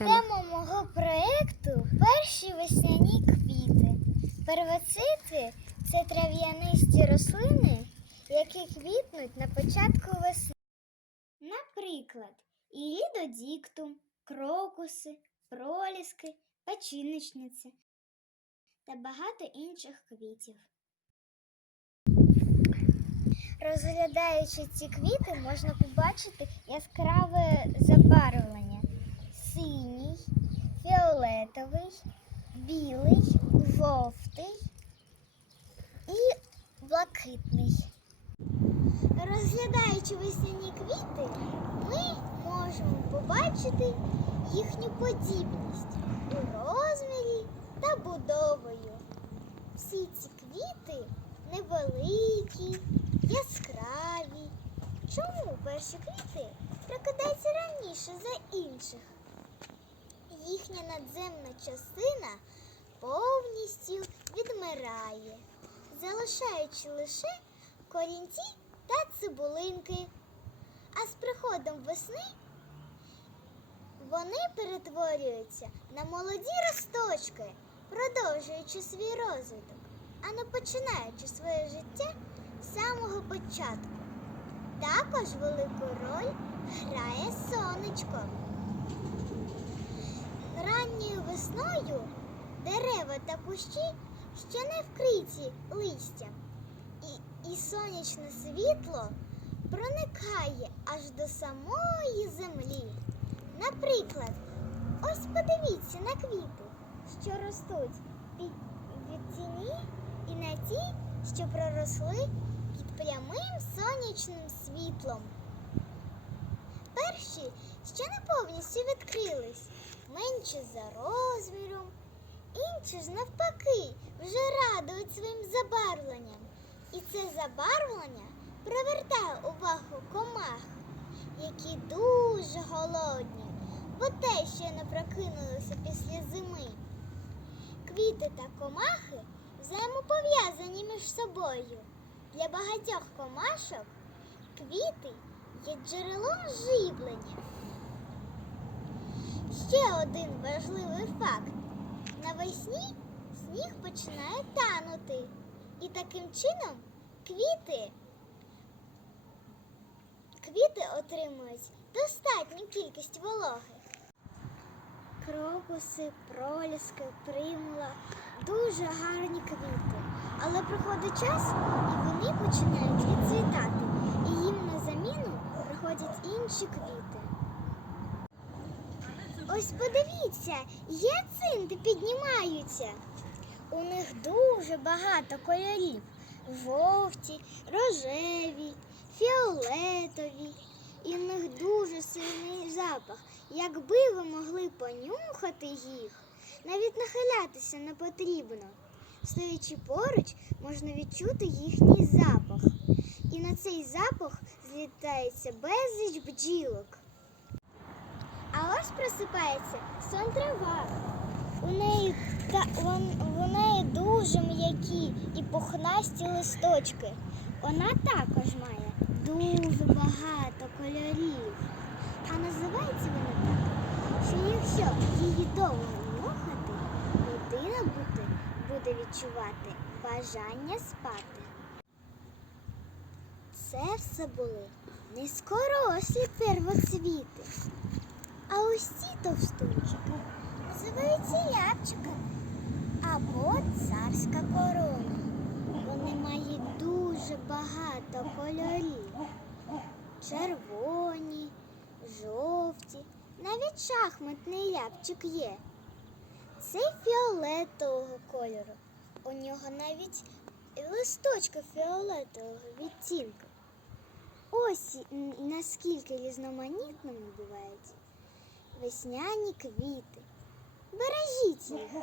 Тема мого проєкту перші весняні квіти. Первоцити це трав'янисті рослини, які квітнуть на початку весни. Наприклад, ірідодіктум, крокуси, проліски, печіночниці та багато інших квітів. Розглядаючи ці квіти, можна побачити яскраве забарвлення фіолетовий, білий, жовтий і блакитний. Розглядаючи весняні квіти, ми можемо побачити їхню подібність у розмірі та будовою. Всі ці квіти невеликі, яскраві. Чому перші квіти прокидаються раніше за інших? Їхня надземна частина повністю відмирає, залишаючи лише корінці та цибулинки. А з приходом весни вони перетворюються на молоді росточки, продовжуючи свій розвиток, а не починаючи своє життя з самого початку. Також велику роль грає сонечко. Ранньою весною дерева та кущі ще не вкриті листям, і, і сонячне світло проникає аж до самої землі. Наприклад, ось подивіться на квіти, що ростуть під від тіні і на ті, що проросли під прямим сонячним світлом. Перші ще не повністю відкрились, менші за розміром, інші ж навпаки вже радують своїм забарвленням. І це забарвлення привертає увагу комах, які дуже голодні, бо те, що не прокинулися після зими. Квіти та комахи взаємопов'язані між собою. Для багатьох комашок квіти є джерелом живлення. Ще один важливий факт. Навесні сніг починає танути. І таким чином квіти, квіти отримують достатню кількість вологи. Крокуси, проліски, примула дуже гарні квіти. Але приходить час, і вони починають відцвітати, і їм на заміну приходять інші квіти. Ось подивіться, гіацинти піднімаються. У них дуже багато кольорів: жовті, рожеві, фіолетові. І в них дуже сильний запах. Якби ви могли понюхати їх, навіть нахилятися не потрібно. Стоячи поруч, можна відчути їхній запах. І на цей запах злітається безліч бджілок. Просипається сон трава. У неї, та, вон, у неї дуже м'які і пухнасті листочки. Вона також має дуже багато кольорів. А називається вона так, що якщо її довго нюхати, людина буде, буде відчувати бажання спати. Це все були низькорослі первоцвіти. А ось ці товстунчики називаються ябчиками або царська корона. Вони мають дуже багато кольорів. Червоні, жовті, навіть шахматний ябчик є. Цей фіолетового кольору. У нього навіть листочка фіолетового відтінку. Ось наскільки різноманітними бувають весняні квіти. Бережіть їх.